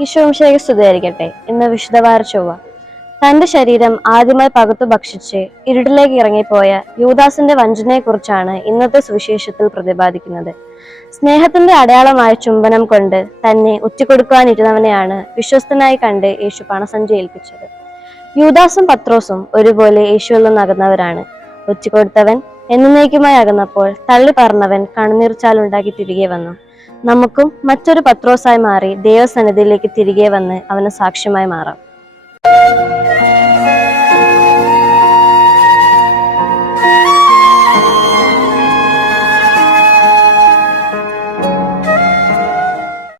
ഈശോമിശിഹായ്ക്ക് സ്തുതിയായിരിക്കട്ടെ. ഇന്ന് വിശുദ്ധവാര ചൊവ്വ. തന്റെ ശരീരം ആദ്യമായി പകുത്തു ഭക്ഷിച്ച് ഇരുട്ടിലേക്ക് ഇറങ്ങിപ്പോയ യൂദാസിന്റെ വഞ്ചനയെക്കുറിച്ചാണ് ഇന്നത്തെ സുവിശേഷത്തിൽ പ്രതിപാദിക്കുന്നത്. സ്നേഹത്തിന്റെ അടയാളമായ ചുംബനം കൊണ്ട് തന്നെ ഒറ്റിക്കൊടുക്കാനിരുന്നവനെയാണ് വിശ്വസ്തനായി കണ്ട് യേശു പണസഞ്ചി ഏൽപ്പിച്ചത്. യൂദാസും പത്രോസും ഒരുപോലെ യേശുവിൽ നിന്ന് അകന്നവരാണ്. ഒറ്റിക്കൊടുത്തവൻ എന്നേക്കുമായി അകന്നപ്പോൾ തള്ളി പറഞ്ഞവൻ കണ്ണുനീർച്ചാലുണ്ടാക്കി തിരികെ വന്നു. നമുക്കും മറ്റൊരു പത്രോസായി മാറി ദൈവസന്നിധിയിലേക്ക് തിരികെ വന്ന് അവന് സാക്ഷ്യമായി മാറാം.